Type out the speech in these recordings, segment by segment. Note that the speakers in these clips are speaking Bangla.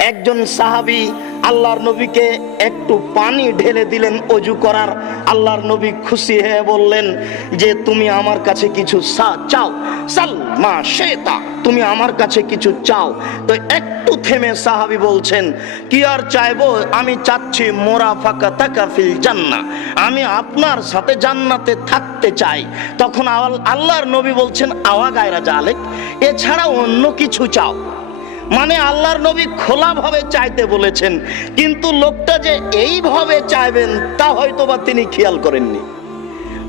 একজন সাহাবী আল্লাহর নবীকে একটু পানি ঢেলে দিলেন, অজু করার। আল্লাহর নবী খুশি হয়ে বললেন যে, তুমি আমার কাছে কিছু চাও। সাল মা শেতা, তুমি আমার কাছে কিছু চাও। তো একটু থেমে সাহাবী বলছেন, কি আর চাইব? আমি চাচ্ছি মোরা ফাঁকা তাকা ফিল জান্না। আমি আপনার সাথে জান্নাতে থাকতে চাই। তখন আল- আল্লাহর নবী বলছেন, আওয়া গায়রা জালেক, এছাড়া অন্য কিছু চাও। মানে আল্লাহর নবী খোলাভাবে চাইতে বলেছেন, কিন্তু লোকটা যে এইভাবে চাইবেন, তা হয়তো বা তিনি খেয়াল করেননি।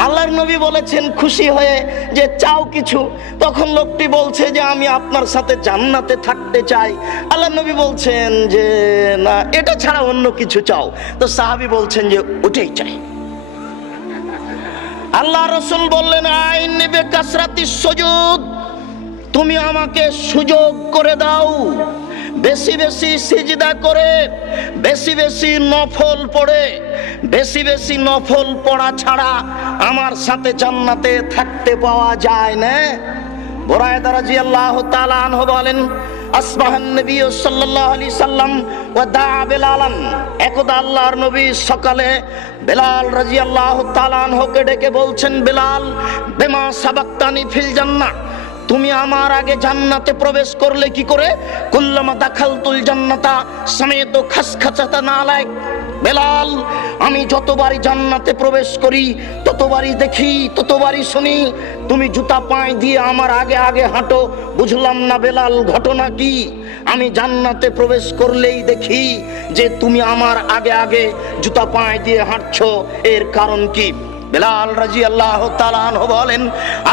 আল্লাহর নবী বলেছেন, খুশি হয়ে যে চাও কিছু। তখন লোকটি বলছে যে, আমি আপনার সাথে জান্নাতে থাকতে চাই। আল্লাহর নবী বলছেন যে, না, এটা ছাড়া অন্য কিছু চাও। তো সাহাবী বলছেন যে, ওটাই চাই। আল্লাহ রসুল বললেন, আইন নেবে কাসরাতি সুযোগ তুমি আমাকে সুযোগ করে দাও। বেশি বেশি সিজদা করে, বেশি বেশি নফল পড়ে, বেশি বেশি নফল পড়া ছাড়া আমার সাথে জান্নাতে থাকতে পাওয়া যায় না। বোরায়দা রাদিয়াল্লাহু তাআলা আনহু বলেন, আসবাহান নবী সাল্লাল্লাহু আলাইহি সাল্লাম ওয়া দা বেলালান। একদা আল্লাহর নবী সকালে বেলাল রাদিয়াল্লাহু তাআলা আনহুকে ডেকে বলছেন, বেলাল, বেমা সাবাক্তানি ফিল জান্নাহ। তুমি আমার আগে জান্নাতে প্রবেশ করলে কি করে? কুল্লামা দাখালতুল জান্নাতা সমেত খাসখাসাতা নালায়। বেলাল, আমি যতবারই জান্নাতে প্রবেশ করি, ততবারই দেখি, ততবারই শুনি। তুমি জুতা পায়ে দিয়ে আমার আগে আগে হাঁটো। বুঝলাম না বেলাল, ঘটনা কি? আমি জান্নাতে প্রবেশ করলেই দেখি যে তুমি আমার আগে আগে জুতা পায়ে দিয়ে হাঁটছো। এর কারণ কি? বেলাল রাজি আল্লাহ তালানহ বলেন,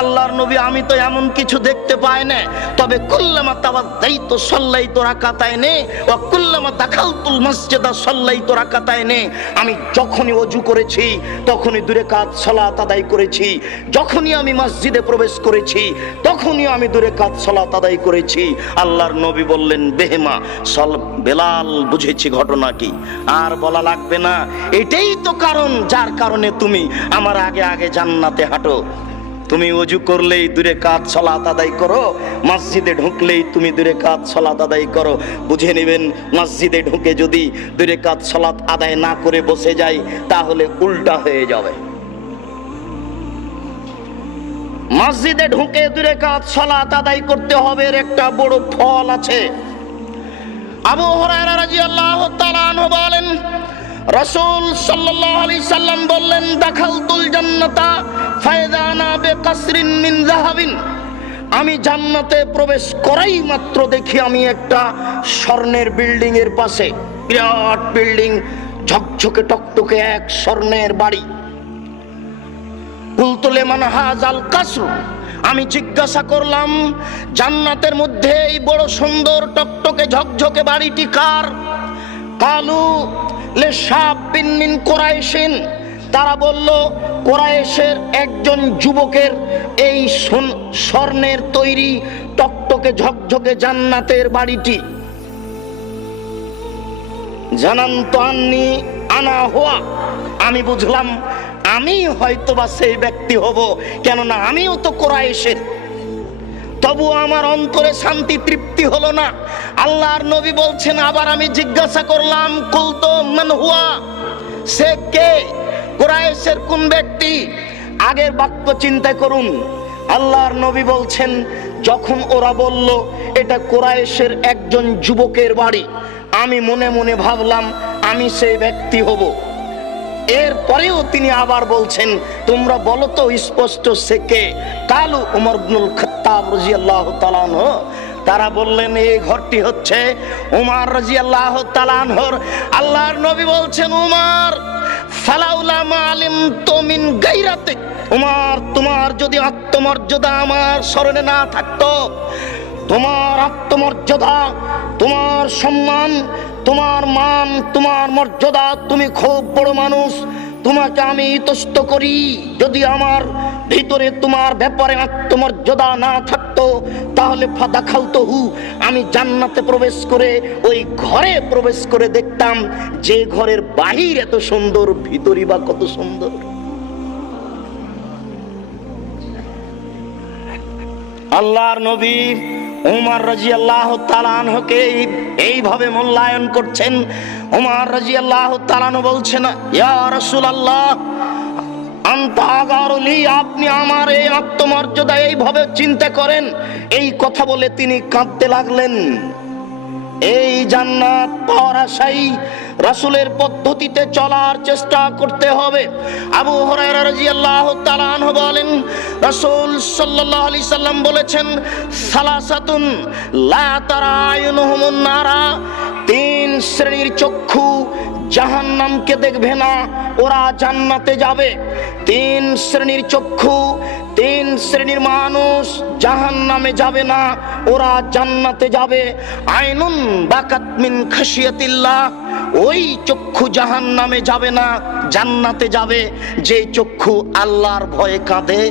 আল্লাহর নবী আমি তো এমন কিছু দেখতে পাই না। তবে কুল্লামা তাওয়াদ্দাই তো সল্লাই তো রাকাতায় নে ও কুল্লামা দাখালতুল মসজিদা সল্লাই তো রাকাতায় নে আমি যখনই অজু করেছি, তখনই দূরে কাজ সলাত আদায় করেছি। যখনই আমি মসজিদে প্রবেশ করেছি, তখনই আমি দূরে কাজ সলাত আদায় করেছি। আল্লাহর নবী বললেন, বেহেমা, সল, বেলাল, বুঝেছি ঘটনা কি? আর বলা লাগবে না। এটাই তো কারণ, যার কারণে তুমি আমার আগে আগে জান্নাতে হাঁটো। তুমি অজু করলেই দূরে কাজ সলাত আদায় করো। মসজিদে ঢুকলেই তুমি দূরে কাজ সলাত আদায় করো। বুঝে নেবেন, মসজিদে ঢুকে যদি দূরে কাজ সলাত আদায় না করে বসে যাই, তাহলে উল্টা হয়ে যাবে। মসজিদে ঢুকে দূরে কাজ সলাত আদায় করতে হবে, এর একটা বড় ফল আছে। আবু হুরায়রা রাদিয়াল্লাহু তাআলা বলেন রাসূল আলাইহি সাল্লাম বললেন দাখালতুল জান্নাতা ফায়দানা বিকাসরিন মিন যাহাবিন। আমি জান্নাতে প্রবেশ করাই মাত্র দেখি আমি একটা স্বর্ণের বিল্ডিং এর পাশে, বিরাট বিল্ডিং, ঝকঝকে টকটকে এক স্বর্ণের বাড়ি। কুলতুলে মানহাজ আল কাসর। আমি জিজ্ঞাসা করলাম, জান্নাতের মধ্যে এই বড় সুন্দর টকটকে ঝকঝকে বাড়িটি কার? কালু লে তারা বলল, কোরাইশের একজন যুবকের এই স্বর্ণের তৈরি টকটকে ঝকঝকে জান্নাতের বাড়িটি। জানান তো আননি, আনা হওয়া আমি বুঝলাম, আমি হয়তো বা সেই ব্যক্তি হব, কেননা আমিও তো কোরাইশের। তবু আমার অন্তরে শান্তি, তৃপ্তি হলো না। আল্লাহর নবী বলছেন, আবার আমি জিজ্ঞাসা করলাম, কুলতো মান হুয়া? সে কে? কোরাইশের কোন ব্যক্তি? আগের বাক্য চিন্তা করুন। আল্লাহর নবী বলছেন, যখন ওরা বলল, এটা কোরাইশের একজন যুবকের বাড়ি, আমি মনে মনে ভাবলাম, আমি সেই ব্যক্তি হব। এরপরেও তিনি আবার বলছেন, তোমরা বলো তো স্পষ্ট সে কে? কালু উমর ইবনুল খাত্তাব রাদিয়াল্লাহু তাআলা তারা বললেন, এই ঘরটি হচ্ছে উমার রাদিয়াল্লাহু তাআলা আনহুর। আল্লাহর নবী বলছেন, উমার, ফালাউলা মালিম তুমিন গায়রাতে উমার, তোমার যদি আত্মমর্যাদা আমার স্মরণে না থাকতো, তোমার আত্মমর্যাদা, তোমার সম্মান তোমার মান, তোমার মর্যাদা, তুমি খুব বড় মানুষ। তোমাকে আমি ইতস্ত করি। যদি আমার ভিতরে তোমার ব্যাপারে আত্মমর্যাদা না থাকতো, তাহলে ফাদা খালতো হু। আমি জান্নাতে প্রবেশ করে, ওই ঘরে প্রবেশ করে দেখতাম যে ঘরের বাহির এত সুন্দর, ভিতরই বা কত সুন্দর। আল্লাহর নবী উমার রাজি আল্লাহ তালানহকে এইভাবে মূল্যায়ন করছেন। উমার রাজি আল্লাহ তালানহ বলছেন, ইয়া রসুল আল্লাহ আপনি আমার এই আত্মমর্যাদা এইভাবে চিন্তা করেন। এই কথা বলে তিনি কাঁদতে লাগলেন। এই জান্নাত পাওয়ার আশাই রাসূলের পদ্ধতিতে চলার চেষ্টা করতে হবে। আবু বলেন, রাসূল আলাইহি সাল্লাম বলেছেন, সালাসাতুন নারা, তিন শ্রেণির চক্ষু জাহান্নামকে দেখবে না, ওরা জান্নাতে যাবে। তিন শ্রেণির চক্ষু, তিন শ্রেণির মানুষ জাহান নামে যাবে না, ওরা জান্নাতে যাবে। আইনুন বাকাত মিন খাসিয়াতিল্লাহ ওই চক্ষু জাহান নামে যাবে না, জান্নাতে যাবে, যে চক্ষু আল্লাহর ভয়ে কাঁদে।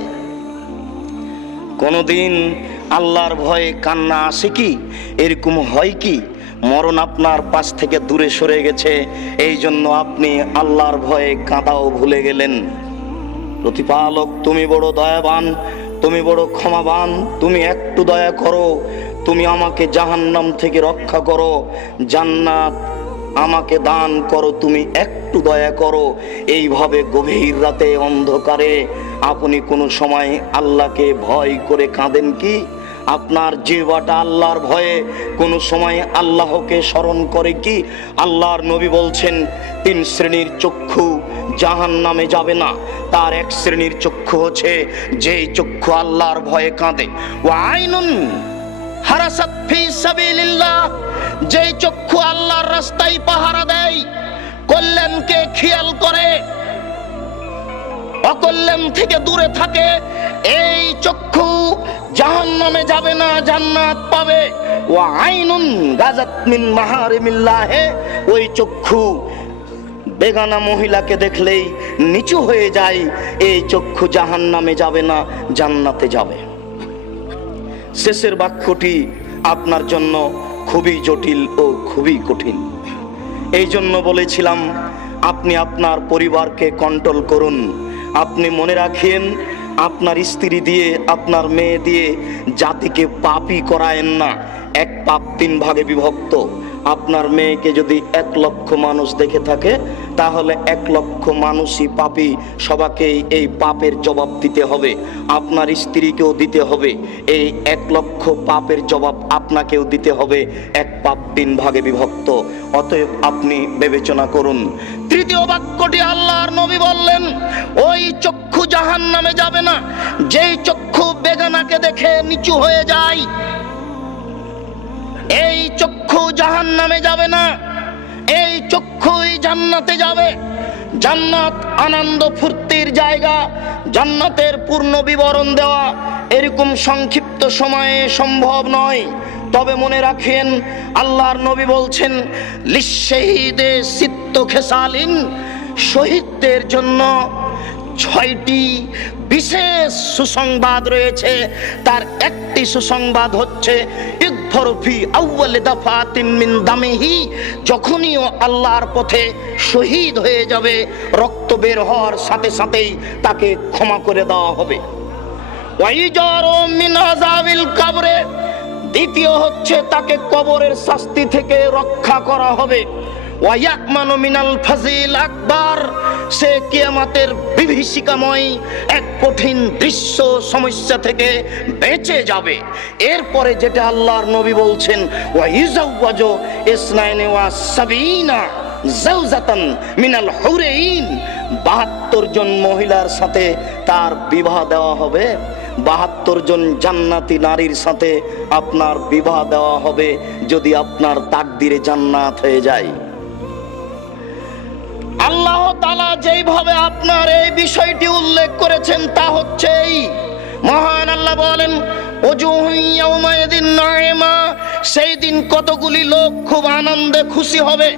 কোনোদিন আল্লাহর ভয়ে কান্না আসে কি? এরকম হয় কি? মরণ আপনার পাশ থেকে দূরে সরে গেছে এই জন্য আপনি আল্লাহর ভয়ে কাঁদাও ভুলে গেলেন। প্রতিপালক, তুমি বড় দয়াবান, তুমি বড় ক্ষমাবান, তুমি একটু দয়া করো, তুমি আমাকে জাহান্নাম থেকে রক্ষা করো, জান্নাত আমাকে দান করো, তুমি একটু দয়া করো। এইভাবে গভীর রাতে অন্ধকারে আপনি কোনো সময় আল্লাহকে ভয় করে কাঁদেন কি? আপনার জিহ্বাটা আল্লাহর ভয়ে কোনো সময় আল্লাহকে স্মরণ করে কি? আল্লাহর নবী বলছেন, তিন শ্রেণির চক্ষু জাহান নামে যাবে না। তার এক শ্রেণির চক্ষু হচ্ছে যেই চক্ষু আল্লাহর ভয়ে কাঁদে। ও আইনুন রাস্তায় পাহারা দেয়। কল্যাণকে খেয়াল করে। অকল্যাণ থেকে দূরে থাকে। এই চক্ষু জাহান নামে যাবে না, জান্নাত পাবে। ও আইনুন ওই চক্ষু বেগানা মহিলাকে দেখলেই নিচু হয়ে যায়। এই চক্ষু জাহান নামে যাবে না, জান্নাতে যাবে। শেষের বাক্যটি আপনার জন্য খুবই জটিল ও খুবই কঠিন। এই জন্য বলেছিলাম, আপনি আপনার পরিবারকে কন্ট্রোল করুন। আপনি মনে রাখেন, আপনার স্ত্রী দিয়ে, আপনার মেয়ে দিয়ে জাতিকে পাপই করায়েন না। এক পাপ তিন ভাগে বিভক্ত। আপনার মেয়েকে যদি এক লক্ষ মানুষ দেখে থাকে, তাহলে এক লক্ষ মানুষই পাপি। সবাকেই এই পাপের জবাব দিতে হবে। আপনার স্ত্রীকেও দিতে হবে। এই এক লক্ষ পাপের জবাব আপনাকেও দিতে হবে। এক পাপ তিন ভাগে বিভক্ত। অতএব আপনি বিবেচনা করুন। তৃতীয় বাক্যটি আল্লাহর নবী বললেন, ওই চক্ষু জাহান নামে যাবে না। যেই চক্ষু বেগানাকে দেখে নিচু হয়ে যায় জাহান নামে যাবে না। এই চক্ষুই জান্নাতে যাবে। জান্নাত আনন্দ ফুর্তির জায়গা। জান্নাতের পূর্ণ বিবরণ দেওয়া এরকম সংক্ষিপ্ত সময়ে সম্ভব নয়। তবে মনে রাখেন, আল্লাহর নবী বলছেন লিশহীদে সিত্ত খেসালিন শহীদদের জন্য ছয়টি বিশেষ সুসংবাদ রয়েছে। তার একটি সুসংবাদ হচ্ছে যখনই আল্লাহর পথে শহীদ হয়ে যাবে, রক্ত বের হওয়ার সাথে সাথেই তাকে ক্ষমা করে দেওয়া হবে। দ্বিতীয় হচ্ছে তাকে কবরের শাস্তি থেকে রক্ষা করা হবে। ওয়ায়াকমানু মিনাল ফাজিল আকবার, সে কিয়ামাতের বিভীষিকাময় এক কঠিন দৃশ্য সমস্যা থেকে বেঁচে যাবে। এরপরে যেটা আল্লাহর নবী বলছেন, ওয়াইজাওয়াজু ইসনাইনে ওয়া সাবিনা জাওজাতান মিনাল হুরাইন। 72 জন মহিলার সাথে তার বিবাহ দেওয়া হবে। বাহাত্তর জন জান্নাতি নারীর সাথে আপনার বিবাহ দেওয়া হবে যদি আপনার তাকদিরে জান্নাত হয়ে যায়। আল্লাহ তালা যেইভাবে আপনার এই বিষয়টি উল্লেখ করেছেন তা হচ্ছে এই। মহান আল্লাহ বলেন সেই দিন কতগুলি লোক খুব আনন্দে খুশি হবে।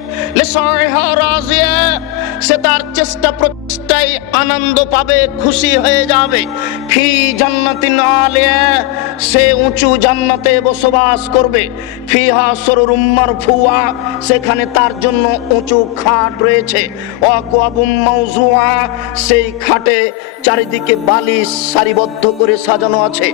সে তার চেষ্টা প্রচেষ্টায় আনন্দ পাবে, খুশি হয়ে যাবে। ফি জান্নাতিন আলিয়া, সে উঁচু জান্নাতে বসবাস করবে। ফিহা সরুরুম মারফুয়া, সেখানে তার জন্য উঁচু খাট রয়েছে। সেই খাটে চারিদিকে বালিশ সারিবদ্ধ করে সাজানো আছে।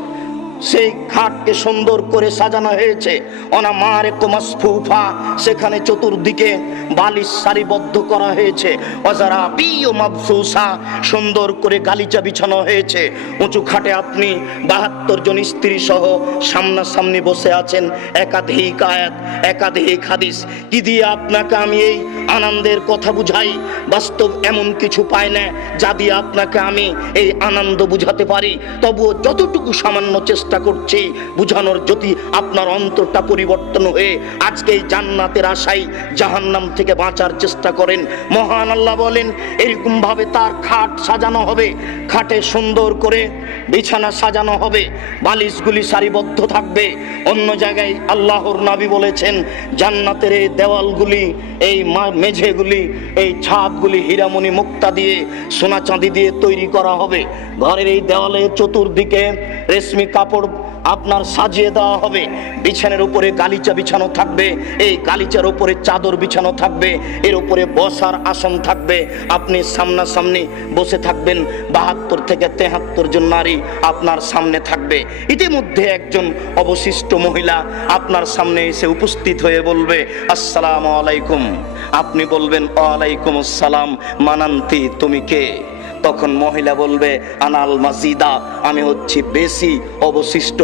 সেই খাটকে সুন্দর করে সাজানো হয়েছে। অনা মারে কোমাসফুফা, সেখানে চতুর্দিকে বালিশ সারিবদ্ধ করা হয়েছে। অজারা পিও মাবসুসা সুন্দর করে গালিচা বিছানো হয়েছে। উঁচু খাটে আপনি বাহাত্তর জন স্ত্রী সহ সামনাসামনি বসে আছেন। একাধিক আয়াত, একাধিক হাদিস। কি দিয়ে আপনাকে আমি এই আনন্দের কথা বুঝাই? বাস্তব এমন কিছু পায় না, যা দিয়ে আপনাকে আমি এই আনন্দ বুঝাতে পারি। তবুও যতটুকু সামান্য চেষ্টা করছি বুঝানোর যদি আপনার অন্তরটা পরিবর্তন হয়ে আজকে এই জান্নাতের আশাই জাহান্নাম থেকে বাঁচার চেষ্টা করেন। মহান আল্লাহ বলেন এরকম ভাবে তার খাট সাজানো হবে। খাটে সুন্দর করে বিছানা সাজানো হবে। বালিশগুলি সারিবদ্ধ থাকবে। অন্য জায়গায় আল্লাহর নাবি বলেছেন, জান্নাতের এই দেওয়ালগুলি, এই মেঝেগুলি, এই ছাদগুলি হীরামণি মুক্তা দিয়ে সোনা চাঁদি দিয়ে তৈরি করা হবে। ঘরের এই দেওয়ালের চতুর্দিকে রেশমি কাপড় আপনার সাজিয়ে দেওয়া হবে। বিছানের উপরে গালিচা বিছানো থাকবে, এই গালিচার উপরে চাদর বিছানো থাকবে, এর উপরে বসার আসন থাকবে। আপনি সামনাসামনি বসে থাকবেন, বাহাত্তর থেকে তেহাত্তর জন নারী আপনার সামনে থাকবে। ইতিমধ্যে একজন অবশিষ্ট মহিলা আপনার সামনে এসে উপস্থিত হয়ে বলবে, আসসালাম আলাইকুম। আপনি বলবেন, ওয়ালাইকুম আসসালাম। মানান্তি, তুমি কে? তখন মহিলা বলবে আনাল মাসিদা আমি হচ্ছি বেশি অবশিষ্ট।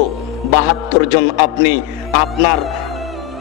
বাহাত্তর জন আপনি আপনার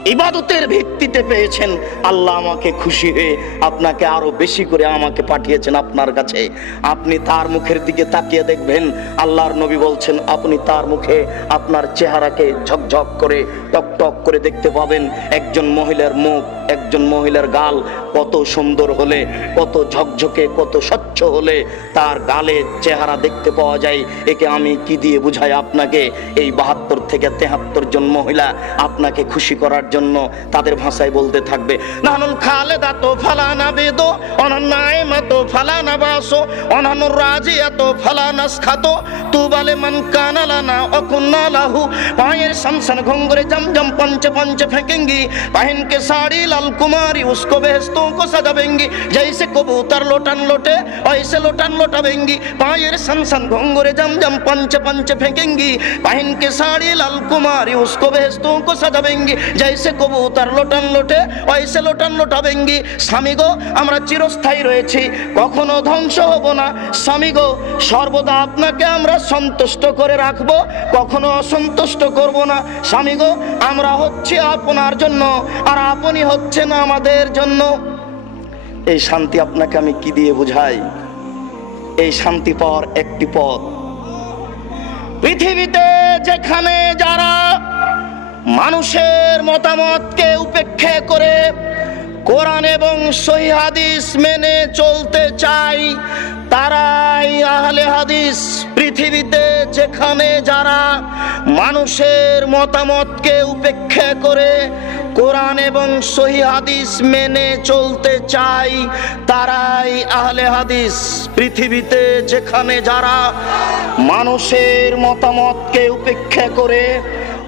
ইবাদতের ভিত্তিতে পেয়েছেন। আল্লাহ আমাকে খুশি হয়ে আপনাকে আরও বেশি করে আমাকে পাঠিয়েছেন আপনার কাছে। আপনি তার মুখের দিকে তাকিয়ে দেখবেন। আল্লাহর নবী বলছেন, আপনি তার মুখে আপনার চেহারাকে ঝকঝক করে টক টক করে দেখতে পাবেন। একজন মহিলার মুখ, একজন মহিলার গাল কত সুন্দর হলে, কত ঝকঝকে, কত স্বচ্ছ হলে তার গালে চেহারা দেখতে পাওয়া যায়। একে আমি কি দিয়ে বুঝাই আপনাকে? এই বাহাত্তর থেকে তেহাত্তর জন মহিলা আপনাকে খুশি করার জন্য তাদের ভাষায় বলতে থাকবে নানুল খালেদা তো ফালানা বেদো অনন্যায়মা তো ফালানা বাসো অনানুর রাজিয়া তো ফালানা খাতো তু বালে মান কানালানা অকুন্না লাহু পায়ের সামসান ঘঙ্গরে জম জম पंच पंच फेंकेंगी पहन के साड़ी लाल कुमारी उसको बेहस्तों को सजावेंगी जैसे कबूतर लोटन लोटे ऐसे लोटन लोटावेंगी पायर सन सन घोंगरे जम जम पंच पंच फेंकेंगी पहन के साड़ी लाल कुमारी उसको बेहस्तों को सजावेंगी जैसे কবুতর লোটান লোটে ऐसे লোটান লোটাবেঙ্গি স্বামী গো, আমরা চিরস্থায়ী রয়েছি, কখনো ধ্বংস হব না। স্বামী গো, সর্বদা আপনাকে আমরা সন্তুষ্ট করে রাখব, কখনো অসন্তুষ্ট করব না। স্বামী গো, আমরা হচ্ছি আপনার জন্য, আর আপনি হচ্ছেন আমাদের জন্য। এই শান্তি আপনাকে আমি কি দিয়ে বুঝাই? এই শান্তি পাওয়ার একটি পথ। পৃথিবীতে যেখানে যারা মানুষের মতামতকে উপেক্ষা করে কোরআন এবং হাদিস মেনে চলতে চাই, তারাই আহলে হাদিস পৃথিবীতে যেখানে যারা মানুষের মতামতকে উপেক্ষা করে কোরআন এবং সহি হাদিস মেনে চলতে চাই, তারাই আহলে হাদিস পৃথিবীতে যেখানে যারা মানুষের মতামতকে উপেক্ষা করে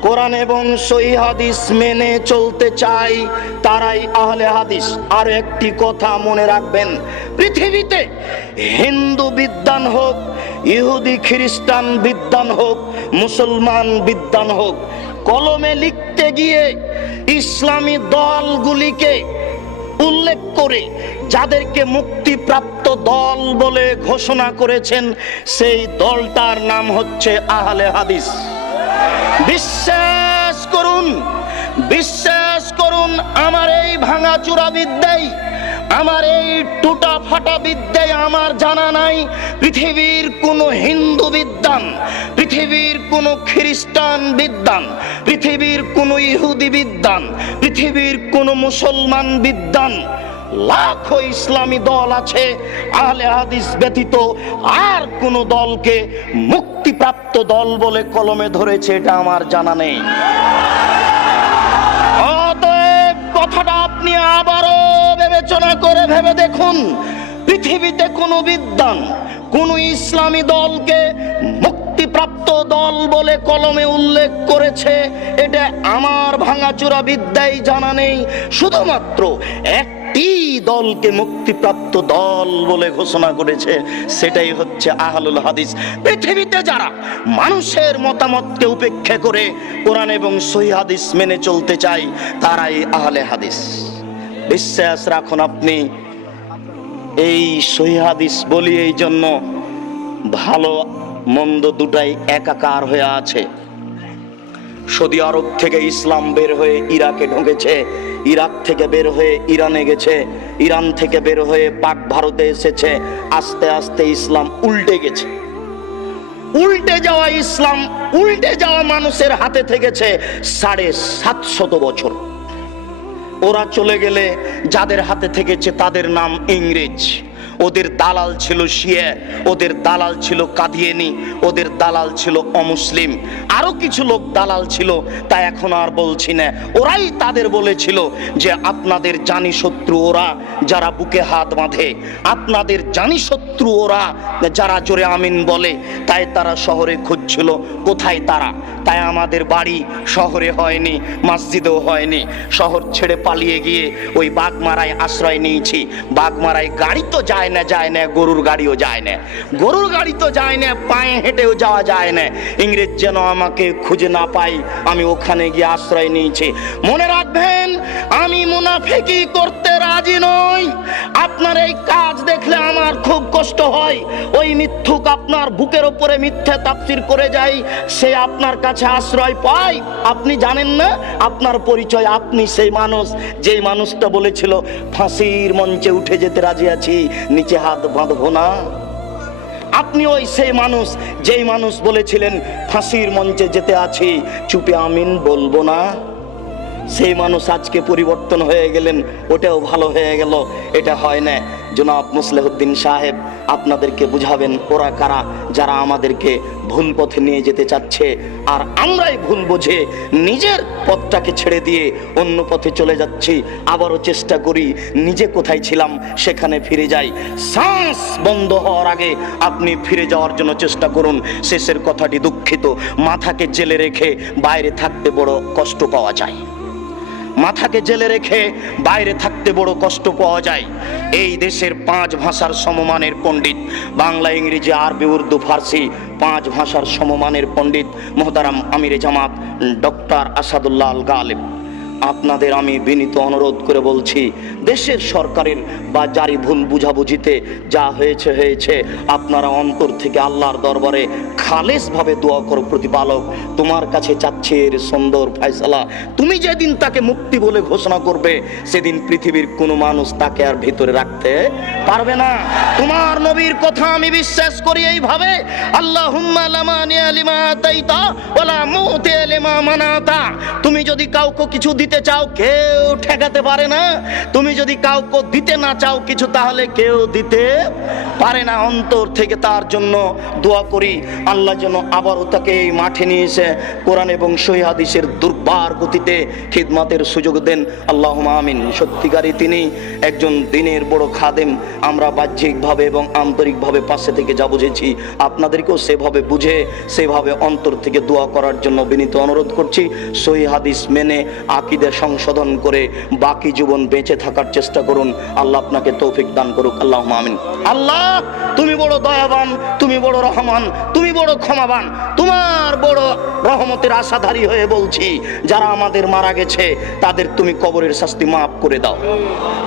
কোরআন এবং সহি হাদিস মেনে চলতে চাই, তারাই আহলে হাদিস। আর একটি কথা মনে রাখবেন, পৃথিবীতে হিন্দু বিদ্যান হোক, ইহুদি খ্রিস্টান বিদ্যান হোক, মুসলমান বিদ্যান হোক, কলমে লিখতে গিয়ে ইসলামী দলগুলিকে উল্লেখ করে যাদেরকে মুক্তিপ্রাপ্ত দল বলে ঘোষণা করেছেন, সেই দলটার নাম হচ্ছে আহলে হাদিস। বিশ্বাস করুন বিশ্বাস করুন আমার এই ভাঙাচুরা বিদ্যাই, আমার এই টুটা ফাটা বিদ্যায় আমার জানা নাই পৃথিবীর কোনো হিন্দু বিদ্যান পৃথিবীর কোনো খ্রিস্টান বিদ্যান পৃথিবীর কোনো ইহুদি বিদ্যান পৃথিবীর কোনো মুসলমান বিদ্যান লাখো ইসলামী দল আছে, আহলে হাদিস ব্যতীত আর কোন দলকে মুক্তিপ্রাপ্ত দল বলে কলমে ধরেছে, এটা আমার জানা নেই। অতএব কথাটা আপনি আবারও বিবেচনা করে ভেবে দেখুন, পৃথিবীতে কোনো বিদ্যান কোন ইসলামী দলকে মুক্তিপ্রাপ্ত দল বলে কলমে উল্লেখ করেছে, এটা আমার ভাঙাচুরা বিদ্যায় জানা নেই। শুধুমাত্র একটা একটি দলকে মুক্তিপ্রাপ্ত দল বলে ঘোষণা করেছে, সেটাই হচ্ছে আহলুল হাদিস। পৃথিবীতে যারা মানুষের মতামতকে উপেক্ষা করে কোরআন এবং সহি হাদিস মেনে চলতে চায়, তারাই আহলে হাদিস। বিশ্বাস রাখুন আপনি, এই সহি হাদিস বলি এই জন্য ভালো মন্দ দুটাই একাকার হয়ে আছে। সৌদি আরব থেকে ইসলাম বের হয়ে ইরাকে ঢুকেছে ইরাক থেকে বের হয়ে ইরানে গেছে। ইরান থেকে বের হয়ে পাক ভারতে এসেছে। আস্তে আস্তে ইসলাম উল্টে গেছে। উল্টে যাওয়া ইসলাম, উল্টে যাওয়া মানুষের হাতে থেকেছে সাড়ে সাতশত বছর। ওরা চলে গেলে যাদের হাতে থেকেছে তাদের নাম ইংরেজ। ওদের দালাল ছিল শিয়া, ওদের দালাল ছিল কাদিয়েনি, ওদের দালাল ছিল অমুসলিম। আরও কিছু লোক দালাল ছিল, তা এখন আর বলছি না। ওরাই তাদের বলেছিল যে আপনাদের জানি শত্রু ওরা যারা বুকে হাত বাঁধে। আপনাদের জানি শত্রু ওরা যারা জোরে আমিন বলে, তাই তারা শহরে খুঁজছিল, কোথায় তারা? তাই আমাদের বাড়ি শহরে হয়নি, মসজিদেও হয়নি। শহর ছেড়ে পালিয়ে গিয়ে ওই বাগমারায় আশ্রয় নিয়েছি। বাগমারায় গাড়ি তো যায় না, যায় না গরুর গাড়িও যায় না গরুর গাড়ি তো যায় না পায়ে হেঁটেও যাওয়া যায় না ইংরেজ যেন আমাকে খুঁজে না পাই আমি ওখানে গিয়ে আশ্রয় নিয়েছি মনে রাখবেন আমি মুনাফেকি করতে রাজি নই আপনার এই কাজ দেখলে আমার খুব কষ্ট হয় ওই মিথ্যুক আপনার বুকের ওপরে মিথ্যা তাফসির করে যাই সে আপনার কাছে আশ্রয় পায়। আপনি জানেন না? আপনার পরিচয়, আপনি সেই মানুষ, যেই মানুষটা বলেছিল, ফাঁসির মঞ্চে উঠে যেতে রাজি আছি, নিচে হাত বাঁধবো না। আপনি ওই সেই মানুষ, যেই মানুষ বলেছিলেন, ফাঁসির মঞ্চে যেতে আছি, চুপে আমিন বলব না। সেই মানুষ আজকে পরিবর্তন হয়ে গেলেন, ওটাও ভালো হয়ে গেল, এটা হয় না। জনাব মুসলেহুদ্দিন সাহেব, আপনাদেরকে বুঝাবেন ওরা কারা, যারা আমাদেরকে ভুল পথে নিয়ে যেতে চাচ্ছে। আর আমরাই ভুল বুঝে নিজের পথটাকে ছেড়ে দিয়ে অন্য পথে চলে যাচ্ছি। আবারও চেষ্টা করি, নিজে কোথায় ছিলাম সেখানে ফিরে যাই। শ্বাস বন্ধ হওয়ার আগে আপনি ফিরে যাওয়ার জন্য চেষ্টা করুন। শেষের কথাটি দুঃখিত। মাথাকে জেলে রেখে বাইরে থাকতে বড় কষ্ট পাওয়া যায়। মাথাকে জেলে রেখে বাইরে থাকতে বড় কষ্ট পাওয়া যায়। এই দেশের পাঁচ ভাষার সমমানের পণ্ডিত, বাংলা, ইংরেজি, আরবি, উর্দু, ফার্সি, পাঁচ ভাষার সমমানের পণ্ডিত মোহতারাম আমিরে জামাত, ডক্টর আসাদুল্লাহ আল গালেব আপনাদের আমি বিনীত অনুরোধ করে বলছি, দেশের সরকারের বা জারি ভুল বুঝাবুঝিতে যা হয়েছে হয়েছে, আপনারা অন্তর থেকে আল্লাহর দরবারে খালেসভাবে দোয়া করো প্রতিপালক। তোমার কাছে চাচ্ছে এর সুন্দর ফয়সালা। তুমি যেদিন তাকে মুক্তি বলে ঘোষণা করবে, সেদিন পৃথিবীর কোনো মানুষ তাকে আর ভিতরে রাখতে পারবে না। তোমার নবীর কথা আমি বিশ্বাস করি এইভাবে আল্লাহ তুমি যদি কাউকে কিছু দিতে চাও, কেউ ঠেকাতে পারে না। তুমি যদি কাউকে দিতে না চাও কিছু, তাহলে কেউ দিতে পারে না। অন্তর থেকে তার জন্য দোয়া করি। আল্লাহ যেন আবারও তাকে এই মাঠে নিয়ে এসে কোরআন এবং সহি হাদিসের দুর্বার গতিতে খিদমতের সুযোগ দেন। আল্লাহ আমিন। সত্যিকারই তিনি একজন দিনের বড় খাদেম। আমরা বাহ্যিকভাবে এবং আন্তরিকভাবে পাশে থেকে যা বুঝেছি, আপনাদেরকেও সেভাবে বুঝে, সেভাবে অন্তর থেকে দোয়া করার জন্য বিনীত অনুরোধ করছি। সহি হাদিস মেনে, আকিদে সংশোধন করে বাকি জীবন বেঁচে থাকার চেষ্টা করুন। আল্লাহ আপনাকে তৌফিক দান করুক। আল্লাহ আমিন। আল্লাহ, তুমি বড় দয়াবান, তুমি বড় রহমান, তুমি বড় ক্ষমাবান, তোমার বড় রহমতের আশাধারী হয়ে বলছি, যারা আমাদের মারা গেছে, তাদের তুমি কবরের শাস্তি মাফ করে দাও।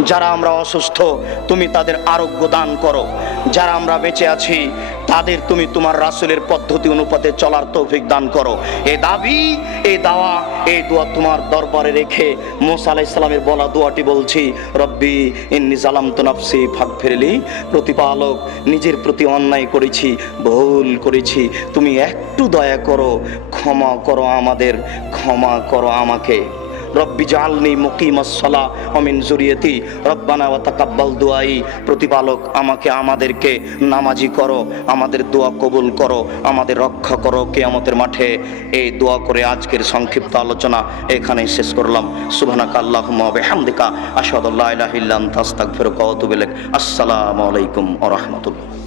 যারা আমরা অসুস্থ, তুমি তাদের আরোগ্য দান করো। যারা আমরা বেঁচে আছি, তাদের তুমি তোমার রাসুলের পদ্ধতি অনুপাতে চলার তৌফিক দান করো। এ দাবি এই দাওয়া এই দোয়া তোমার দরবারে রেখে মোসা আলাহ ইসলামের বলা দোয়াটি বলছি, রব্বি, ইন্নি জালাম তো নাফসি ফাঁক ফেরেলি প্রতিপালক নিজের প্রতি অন্যায় করেছি, ভুল করেছি। তুমি একটু দয়া করো, ক্ষমা করো আমাদের, ক্ষমা করো আমাকে। রব্বি জালনি মুকিমাসলা অমিন জুরিয়তি রব্বানা ওয়া তাকাব্বাল দুআই। প্রতিপালক, আমাকে আমাদেরকে নামাজি করো, আমাদের দোয়া কবুল করো, আমাদের রক্ষা করো কিয়ামতের মাঠে। এই দোয়া করে আজকের সংক্ষিপ্ত আলোচনা এখানে শেষ করলাম। সুবহানাকা ওয়া বিহামদিকা। আশহাদু আল্লা ইলাহা ইল্লা আনতা, আস্তাগফিরুকা আসসালামু আলাইকুম ওয়া রাহমাতুল্লাহ।